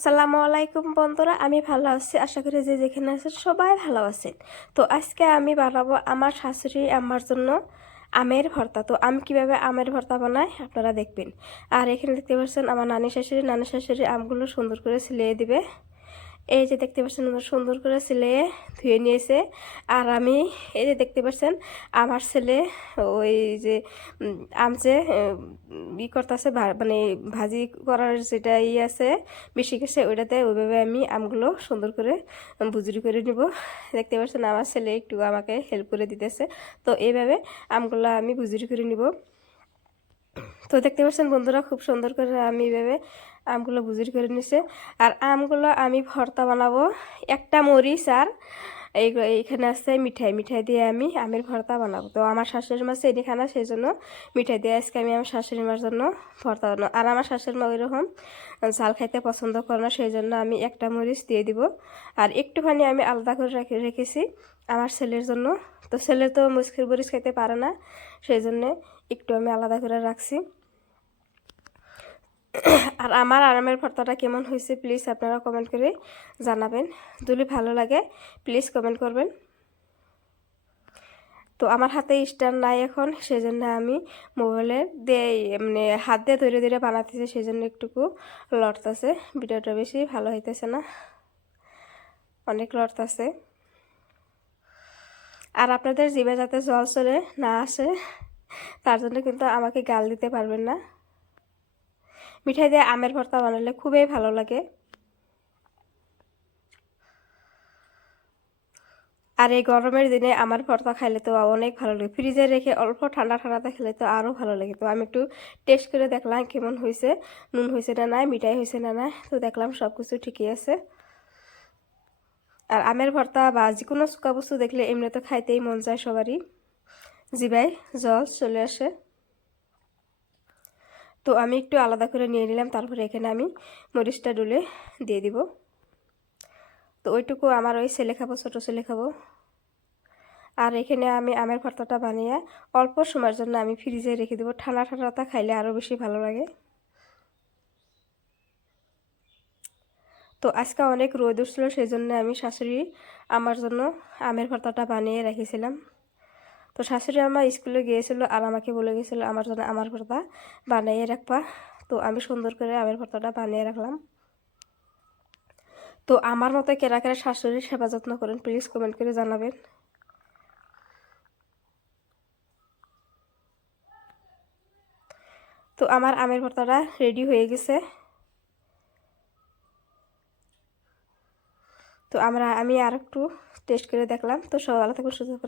আসসালামু আলাইকুম বন্ধুরা, আমি ভালো আছি। আশা করি যে যেখানে আছেন সবাই ভালো আছেন। তো আজকে আমি বানাবো আমার শাশুড়ি আমার জন্য আমের ভর্তা। তো আমি কিভাবে আমের ভর্তা বানাই আপনারা দেখবেন। আর এখানে দেখতে পাচ্ছেন আমার নানি শাশুড়ি আমগুলো সুন্দর করে ছিলিয়ে দিবে। এই যে দেখতে পাচ্ছেন সুন্দর করে সিলিয়ে ধুয়ে নিয়েছে। আর আমি এই যে দেখতে পাচ্ছেন আমার ছেলে ওই যে আম যে করতেছে, মানে ভাজি করার যেটা আছে বেশি গেছে ওইটাতে, ওইভাবে আমি আমগুলো সুন্দর করে বুজুরি করে নিব। দেখতে পাচ্ছেন আমার ছেলে একটু আমাকে হেল্প করে দিতেছে। তো এইভাবে আমগুলো আমি বুজুরি করে নিব। তো দেখতে পাচ্ছেন বন্ধুরা, খুব সুন্দর করে আমি এইভাবে আমগুলো বুজুরি করে নিছে। আর আমগুলো আমি ভর্তা বানাবো। একটা মরিচ আর এইখানে আছে মিঠাই দিয়ে আমি আমের ভর্তা বানাবো। তো আমার শাশুড়ি মা চেনি খানা, সেই জন্য মিঠাই দিয়ে আজকে আমি আমার শাশুড়ি মার জন্য ভর্তা বানাবো। আর আমার শাশুড়ি মা ওইরকম ঝাল খাইতে পছন্দ করে না, সেই জন্য আমি একটা মরিচ দিয়ে দিব। আর একটুখানি আমি আলাদা করে রেখেছি আমার ছেলের জন্য। তো ছেলে তো মুসকির মরিচ খাইতে পারে না, সেই জন্যে একটু আমি আলাদা করে রাখছি। আর আমার আরামের ভর্তাটা কেমন হয়েছে প্লিজ আপনারা কমেন্ট করে জানাবেন। যদি ভালো লাগে প্লিজ কমেন্ট করবেন। তো আমার হাতে স্ট্যান্ড নাই এখন, সেজন্য আমি মোবাইলের দিয়ে মানে হাত দিয়ে ধরে ধরে বানাতেছি, সেই জন্য একটুকু লড়তেছে। ভিডিওটা বেশি ভালো হইতেছে না, অনেক লড়তেছে। আর আপনাদের জিভে যাতে জল চলে না আসে তার জন্য কিন্তু আমাকে গাল দিতে পারবেন না। মিঠাই দিয়ে আমের ভর্তা বানালে খুবই ভালো লাগে। আর এই গরমের দিনে আমার ভর্তা খাইলে তো অনেক ভালো লাগে। ফ্রিজে রেখে অল্প ঠান্ডা ঠান্ডাতে খেলে তো আরও ভালো লাগে। তো আমি একটু টেস্ট করে দেখলাম কেমন হয়েছে, নুন হয়েছে না নাই, মিঠাই হয়েছে না নাই। তো দেখলাম সব কিছু ঠিকই আছে। আর আমের ভর্তা বা যে কোনো শুকা বস্তু দেখলে এমনি তো খাইতেই মন যায় সবারই, জিভায় জল চলে আসে। তো আমি একটু আলাদা করে নিয়ে নিলাম, তারপরে এখানে আমি মরিচটা ডুলে দিয়ে দিব। তো ওইটুকু আমার ওই ছেলে খাবো, ছোটো ছেলে খাবো। আর এখানে আমি আমের ভর্তাটা বানিয়ে অল্প সময়ের জন্য আমি ফ্রিজে রেখে দেবো। ঠান্ডা ঠান্ডাটা খাইলে আরও বেশি ভালো লাগে। তো আজকে অনেক রোদ উঠছিল, সেই জন্য আমি শাশুড়ি আমার জন্য আমের ভর্তাটা বানিয়ে রেখেছিলাম। তো শাশুড়ি আমার স্কুলে গিয়েছিল আর আমাকে বলে গিয়েছিল আমার জন্য আমের ভর্তা বানিয়ে রাখবা। তো আমি সুন্দর করে আমের ভর্তাটা বানিয়ে রাখলাম। তো আমার মতো কেরা কেরা শাশুড়ির সেবা যত্ন করেন প্লিজ কমেন্ট করে জানাবেন। তো আমার আমের ভর্তাটা রেডি হয়ে গেছে। তো আমি আর একটু টেস্ট করে দেখলাম। তো সবাই ভালো থাকুন, সুস্থ থাকুন।